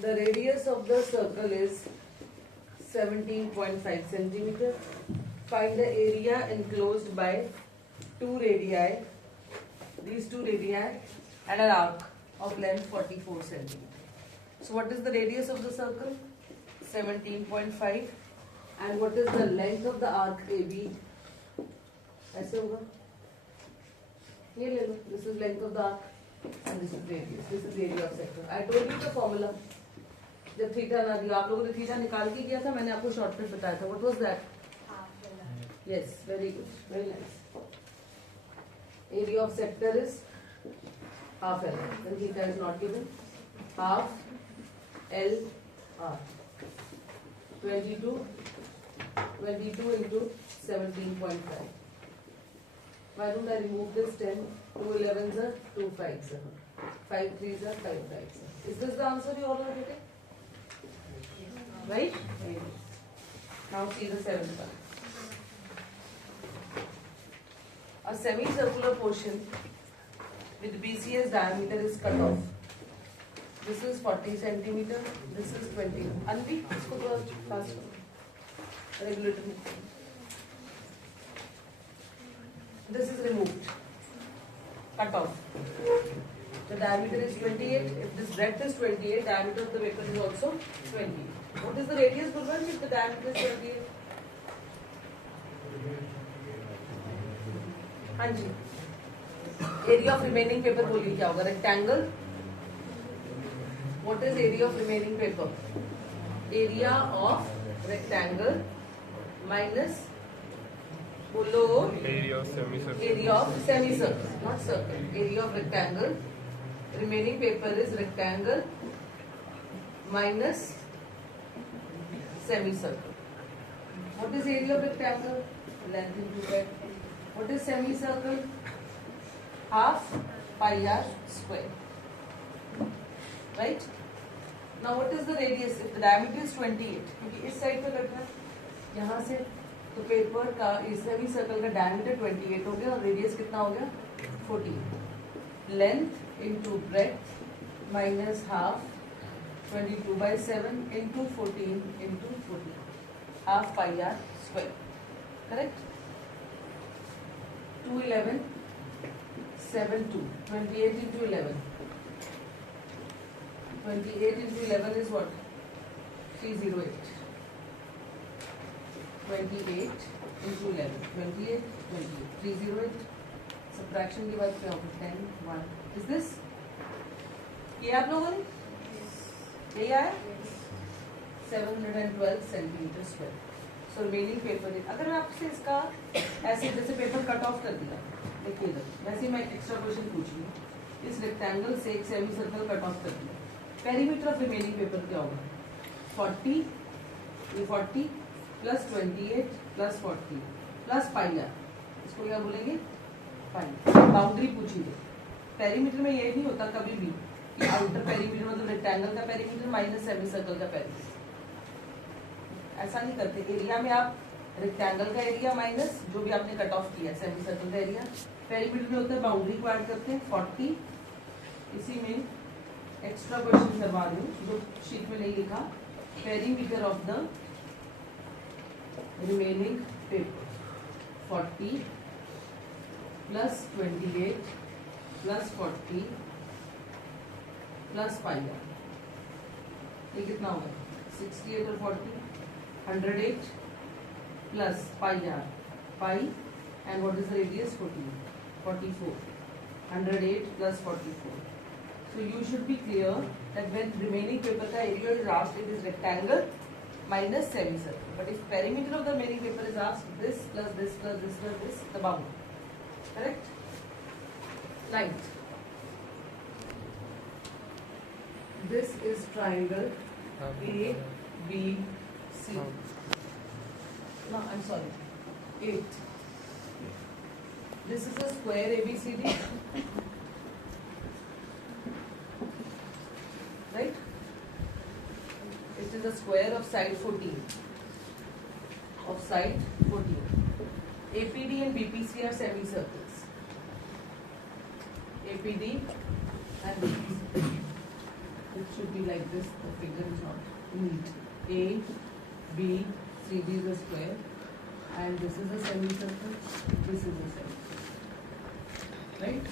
The radius of the circle is 17.5 centimeter. Find the area enclosed by two radii, these two radii, and an arc of length 44 centimeter. So what is the radius of the circle? 17.5. And what is the length of the arc AB? ऐसे होगा, ये ले लो. This is length of the arc and this is radius. This is area of sector. I told you the formula. जब theta ना दिया, आप लोगों ने थीटा निकाल के किया था, मैंने आपको शॉर्टकट बताया था. What was that? Yes, very good, very nice. Area of sector is half L. Then theta is not given. Half L R. 22 into 17.5. Why don't I remove this 10? 2 11s are 2 5s are 5 3s are 5 5s are. Is this the answer you all are getting? Right? Now see the seventh one. A semicircular portion with BCS diameter is cut off. This is 40 centimeter. This is 20. Anvi, इसको थोड़ा fast करो. Regulator. This is removed. Cut off. The diameter is 28. If this breadth is 28, diameter of the wafer is also 28. What is the radius, Gurvan, if the diameter is 28? हाँ जी. Area of remaining paper बोलिए क्या होगा? Rectangle. What is area of remaining paper? Area of rectangle minus बोलो area of semicircle. area of semicircle, not circle. Area of rectangle. Remaining paper is rectangle minus semicircle. What is area of rectangle? Length into breadth. What is semicircle? Half pi r square. Right? Now what is the radius? If the diameter is 28, क्योंकि इस side पे करना है, यहाँ से तो paper का इस सेमीसर्कल का डायमीटर 28 हो गया और रेडियस कितना हो गया? 14. Length into breadth minus half 22/7 into 14 into 14. Half pi r square. Correct? 2 11 7 2. 28 into 11. 28 into 11 is what? 308. 28 into 11. 28, 28. 308. Subtraction के बाद क्या होगा? 10, 1. Is this? ये आप लोगों ने? यही आया? 712 centimeter square. So remaining paper. अगर मैं आपसे इसका ऐसे जैसे पेपर कट ऑफ कर दिया, देखिए इधर, वैसे मैं एक एक्स्ट्रा क्वेश्चन पूछूंगी. इस रेक्टेंगल से एक सेमी सर्कल कट ऑफ कर दिया. पेरीमीटर ऑफ रिमेनिंग पेपर क्या होगा? 40, ये 40 plus 28 plus 40 plus pi r. इसको क्या बोलेंगे? पाई. बाउंड्री पूछी थी. पेरीमीटर में ये नहीं होता कभी भी कि आउटर पेरीमीटर मतलब रेक्टेंगल का पेरीमीटर माइनस सेमी सर्कल का पेरीमीटर. ऐसा नहीं करते. एरिया में आप रेक्टेंगल का एरिया माइनस जो भी आपने कट ऑफ किया सेमी सर्कल का एरिया. पेरीमीटर में होता है बाउंड्री को ऐड करते हैं 40. इसी में एक्स्ट्रा क्वेश्चन करवा रही हूँ जो शीट में नहीं लिखा. Perimeter of the remaining paper 40 plus 28 plus 40 plus pi r. ये कितना होगा? 68 और 40 108 plus pi r pi and what is the radius 44 108 plus 44. So you should be clear that when remaining paper का area is asked, it is rectangle minus semicircle. But if perimeter of the remaining paper is asked, this plus this plus this plus this, the boundary. Correct? Ninth. This is triangle A, B, C. No, I'm sorry. 8. This is a square ABCD. Right? It is a square of side 14. Of side 14. APD and BPC are APD and BPC. should be like this. The figure is not neat. A, B, CD is a square, and this is a semicircle. This is a semicircle, right?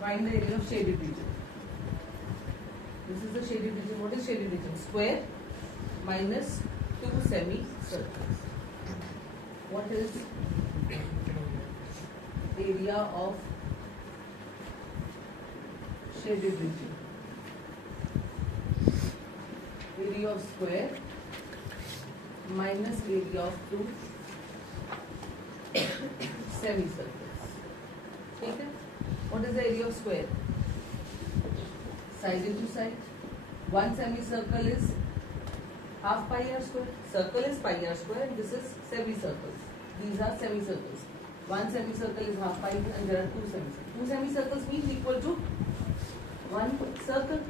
Find the area of shaded region. This is the shaded region. What is shaded region? Square minus 2 semicircles. What is area of shaded region? Area of square minus area of 2 semicircles. ठीक है? What is the area of square? Side into side. One semicircle is half pi r square. Circle is pi r square, and this is semicircles. These are semicircles. One semicircle is half pi, and there are two semicircles. Two semicircles means equal to one circle.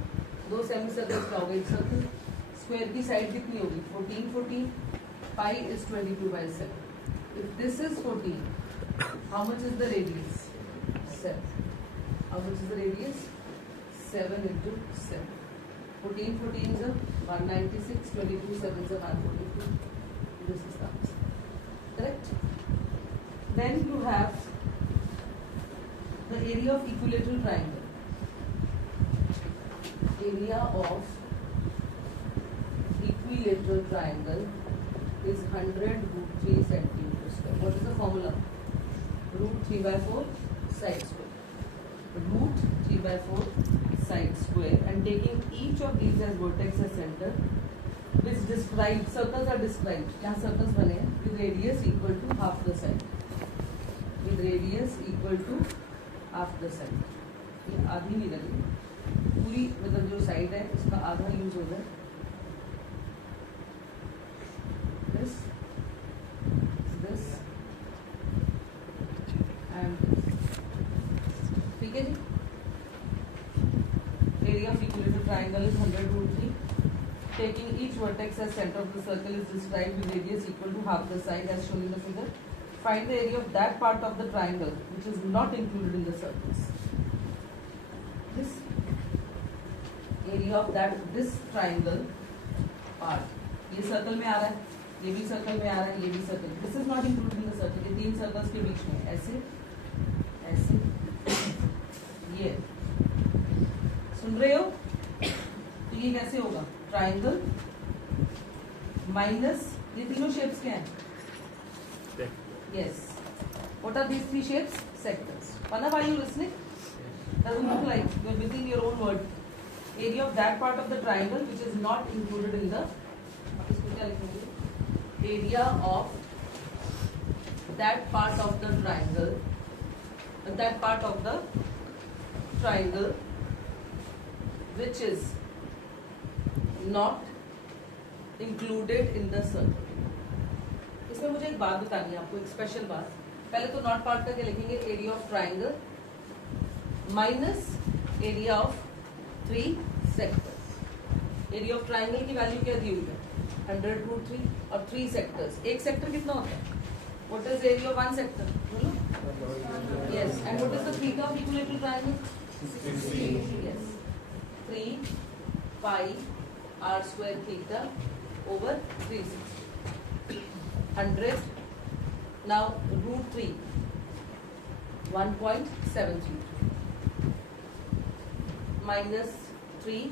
दो semicircles का होगा एक circle. Square की side कितनी होगी? 14, 14. Pi is 22/7. If this is 14, how much is the radius? 7. How much is the radius? 7 into 7. 14, 14 is a 196. 22, 7 is a 142. This is the answer. Correct? Then you have the area of equilateral triangle. Area of equilateral triangle is 100 root 3 centimeter square. What is the formula? Root 3/4 side square. Root 3/4 side square, and taking each of these as vertex as center, which describe, circles are described. यहाँ circles बने हैं with radius equal to half the side. With radius equal to half the side. ये आधी नहीं लगेगी, पूरी मतलब जो साइड है उसका आधा यूज हो जाए. This and ठीक है जी. Area of equilateral triangle is 100 root 3. Taking each vertex as center of the circle is described with radius equal to half the side as shown in the figure. Find the area of that part of the triangle which is not included in the circles. This area of this triangle part. ये circle में आ रहा है, ये भी circle में आ रहा है, ये भी circle. This is not included in the circle. ये तीन circles के बीच में ऐसे ऐसे ये सुन रहे हो? तो ये कैसे होगा? ट्राइंगल माइनस ये तीनों शेप्स क्या हैं? Yes. What are these three shapes? Sectors. Panav, are you listening? Doesn't look like you are within your own word. Area of that part of the triangle which is not included in the. Area of that part of the triangle. That part of the triangle which is not included in the circle. इसमें मुझे एक बात बतानी है आपको, एक special बात. पहले तो नॉट पार्ट करके लिखेंगे area of triangle minus area of 3 sectors. Area of triangle की वैल्यू क्या दी हुई है? 100 root 3 और 3 सेक्टर्स. एक सेक्टर कितना होता है? What is area of one sector? बोलो. Yes. And what is the theta of equilateral triangle? 60. Yes. 3 pi r square theta over 360. 100. Now root 3 1.73 minus 3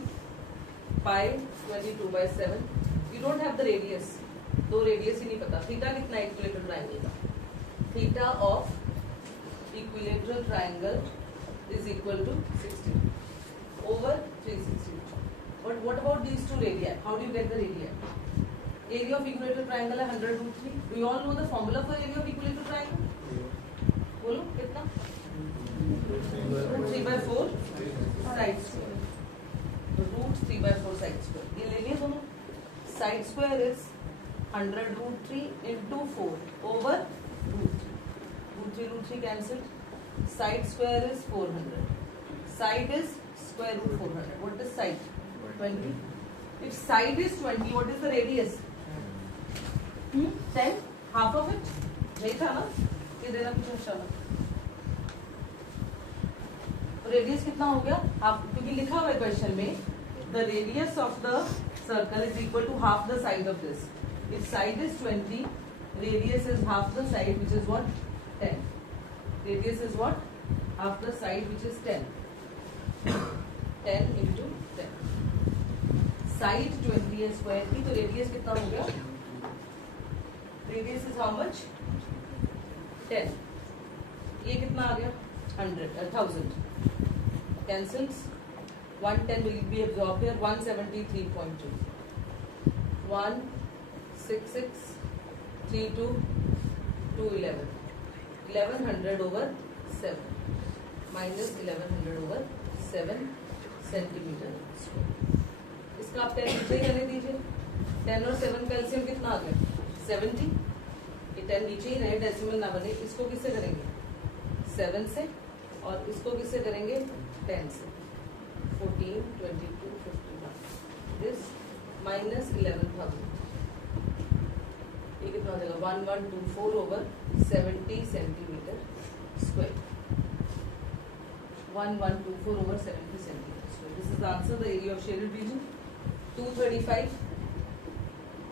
pi 22/7. You don't have the radius. दो radius ही नहीं पता. Theta कितना है equilateral triangle का? Theta of equilateral triangle is equal to 60 over 360. But what about these two radii? How do you get the radii? Area of equilateral triangle है 100 root 3. Do you all know the formula for area of equilateral triangle? बोलो कितना? Root 3/4 side square. Root 3/4 side square. ये ले लिए दोनों. Side square is 100 root 3 into 4 over root 3. Root 3 cancelled. Side square is 400. Side is square root 400. What is side? 20. If side is 20, what is the radius? 10. Half of it. यही था ना? ये देना कुछ अच्छा ना. रेडियस कितना हो गया हाफ, क्योंकि लिखा हुआ है क्वेश्चन में the radius of the circle is equal to half the side of this. If side is 20, radius is half the side which is what 10. Radius is what half the side which is 10. 10 into 10. Side 20 है square की, तो radius कितना हो गया? Radius is how much? 10. ये कितना आ गया? 1000. Cancels. 110 will be absorbed here. 173.2. 16632 211. 1100 over 7 minus 1100 over 7 centimetre square. इसका आप 10 नीचे ही रहने दीजिए. 10 और 7 का एलसीएम कितना आ गया? 70. ये 10 नीचे ही रहे, डेसिमल ना बने. इसको किससे करेंगे? 7 से. और इसको किससे करेंगे? 10 से. 14, 22, 51. This minus 11,000. ये कितना हो जाएगा? 1124 over 70 centimetre square. 1124 over 70 centimeters square. This is the answer. The area of shaded region 235.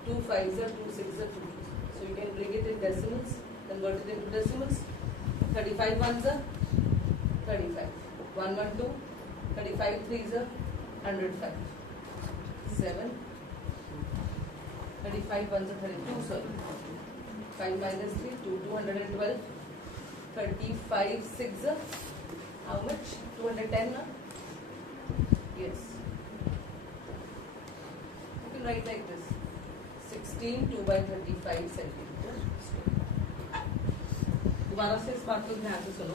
2 5s are 2 6s are 2 2s. So you can bring it in decimals, convert it into decimals. 35 ones are 35. 112. 35 3s are 105. 7. 35 ones are 32. Sorry. 5 minus 3 2 212. 35 6 are how much? 210 na? Yes. You can write like this. 16 2 by 35 centimeter. दोबारा से इस बात को ध्यान से सुनो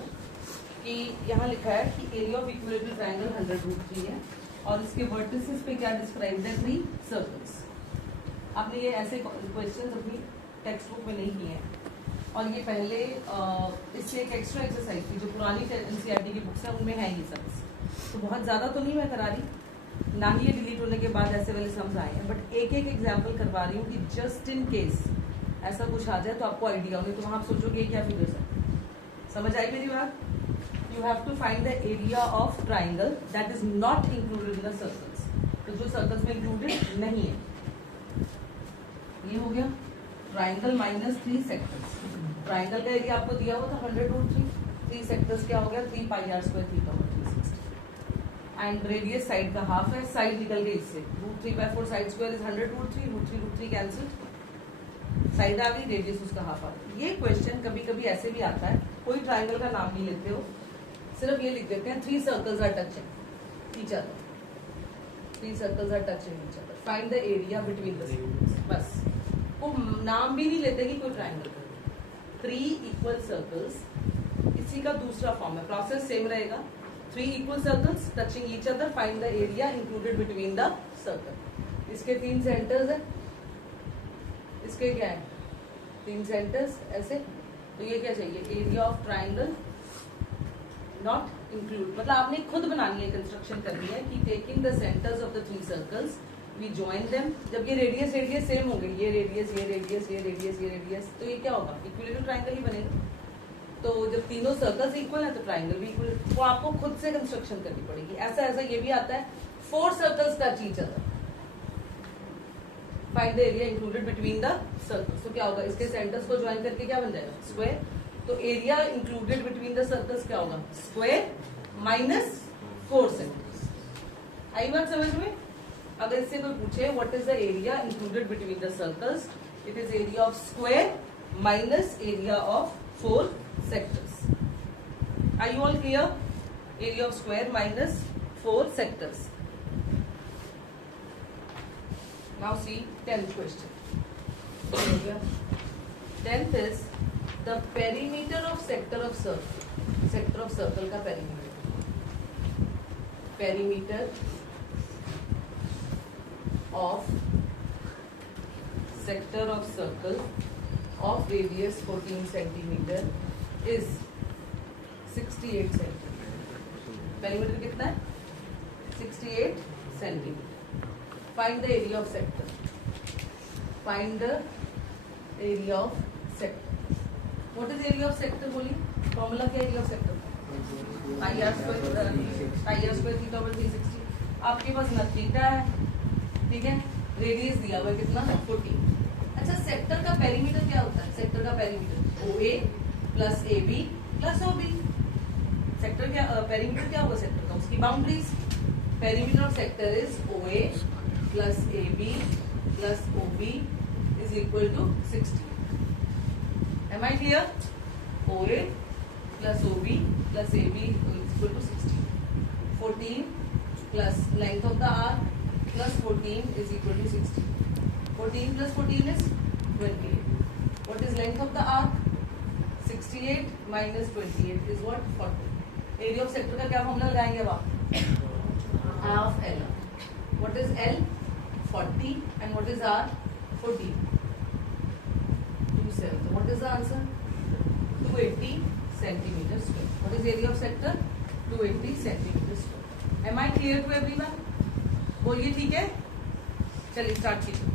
कि यहाँ लिखा है कि एरिया ऑफ इक्विलेटरल ट्रायंगल 100√3 है और इसके वर्टिसेस पे क्या डिस्क्राइब्ड है? 3 सर्कल्स. आपने ये ऐसे क्वेश्चंस अपनी टेक्स्ट बुक में नहीं किए हैं और ये पहले इससे एक एक्स्ट्रा एक्सरसाइज थी जो पुरानी एनसीईआरटी की बुक्स है उनमें है ये सब. तो बहुत ज़्यादा तो नहीं मैं करा रही, ना ही ये डिलीट होने के बाद ऐसे वाले सम्स आए हैं, बट एक एक एग्जाम्पल करवा रही हूँ कि जस्ट इन केस ऐसा कुछ आ जाए तो आपको आइडिया हो. नहीं तो वहाँ आप सोचोगे क्या फिगर्स है. समझ आई मेरी बात? You have to find the area of triangle that is not included in the circles. तो जो सर्कल्स में इंक्लूडेड नहीं है. ये हो गया ट्राइंगल माइनस 3 सेक्टर्स. ट्राइंगल का एरिया आपको दिया हुआ था 100√3. 3 सेक्टर्स क्या हो गया? 3 पाई r स्क्वायर 3 का 360. एंड रेडियस साइड का हाफ है. साइड निकल गई इससे. √3/4 side square is 100√3. √3 cancel. Side आ गई, रेडियस उसका हाफ आ गई. ये क्वेश्चन कभी कभी ऐसे भी आता है. कोई ट्राइंगल का नाम नहीं लेते हो, सिर्फ ये लिख देते हैं 3 circles are touching each other. 3 circles are touching each other. Find the area between the circles. बस वो नाम भी नहीं लेते कि कोई ट्राइंगल. 3 इक्वल सर्कल्स, इसी का दूसरा फॉर्म है. प्रोसेस सेम रहेगा. 3 equal circles touching each other. Find the area included between the circle. इसके 3 सेंटर्स है. इसके क्या है? 3 सेंटर्स ऐसे. तो ये क्या चाहिए? Area of triangle not include. मतलब आपने खुद बनानी है, कंस्ट्रक्शन करनी है कि taking the centres of the 3 circles we join them. जब ये रेडियस सेम होंगे, ये रेडियस ये रेडियस ये रेडियस ये रेडियस, तो ये क्या होगा? इक्विलेटरल ट्राइंगल ही बनेगा. तो जब तीनों सर्कल्स इक्वल है तो ट्राइंगल भी इक्वल. वो आपको खुद से कंस्ट्रक्शन करनी पड़ेगी. ऐसा ऐसा ये भी आता है 4 circles touch each other. Find the area included between the circles. तो क्या होगा? इसके सेंटर्स को ज्वाइन करके क्या बन जाएगा? स्क्वायर. तो area included between the circles क्या होगा? Square minus 4 centres. आई बात समझ में? अगर इससे कोई पूछे what is the area included between the circles, it is area of square minus area of 4 sectors. Are you all clear? Area of square minus 4 sectors. Now see 10th question. 10th is the perimeter of sector of circle. Sector of circle का perimeter. Perimeter of sector of circle of radius 14 centimeter is 68 centimeter. Perimeter कितना है? 68 centimeter. Find the area of sector. Find the area of sector. What is area of sector? बोलिए. Formula क्या area of sector? I R square theta पर 360। आपके पास न theta है, ठीक है, रेडियस दिया हुआ है कितना 14। अच्छा, सेक्टर का पेरीमीटर क्या होता है? सेक्टर का perimeter OA plus AB plus OB। Sector क्या पेरीमीटर क्या होगा सेक्टर का? उसकी boundaries. Perimeter of sector is OA plus AB plus OB is equal to 60। Am I clear? OA plus OB plus AB is equal to 60. 14 plus length of the arc plus 14 is equal to 60. 14 plus 14 is 28. What is length of the arc? 68 minus 28 is what? 40. Area of sector का क्या formula लगाएंगे अब आप? Half L. What is L? 40 and what is R? 14. 27. What is the answer? 280 centimeters square. What is area of sector? 280 centimeters square. Am I clear to everyone? बोलिए ठीक है, चलिए start कीजिए।